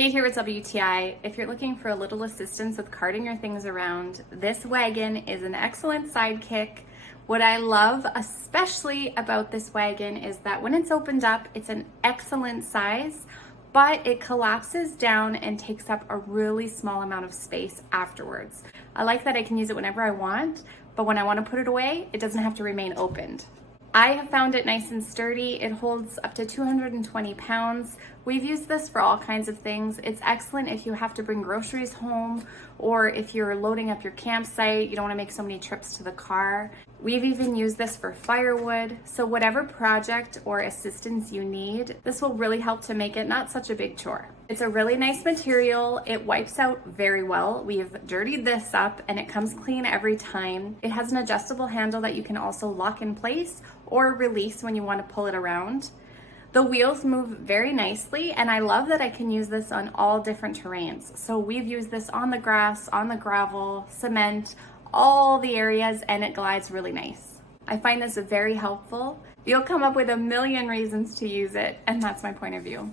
Kate here with WTI. If you're looking for a little assistance with carting your things around, this wagon is an excellent sidekick. What I love especially about this wagon is that when it's opened up, it's an excellent size, but it collapses down and takes up a really small amount of space afterwards. I like that I can use it whenever I want, but when I want to put it away, it doesn't have to remain opened. I have found it nice and sturdy. It holds up to 220 pounds. We've used this for all kinds of things. It's excellent if you have to bring groceries home or if you're loading up your campsite, you don't want to make so many trips to the car. We've even used this for firewood. So whatever project or assistance you need, this will really help to make it not such a big chore. It's a really nice material. It wipes out very well. We've dirtied this up and it comes clean every time. It has an adjustable handle that you can also lock in place or release when you want to pull it around. The wheels move very nicely, and I love that I can use this on all different terrains. So we've used this on the grass, on the gravel, cement, all the areas, and it glides really nice. I find this very helpful. You'll come up with a million reasons to use it, and that's my point of view.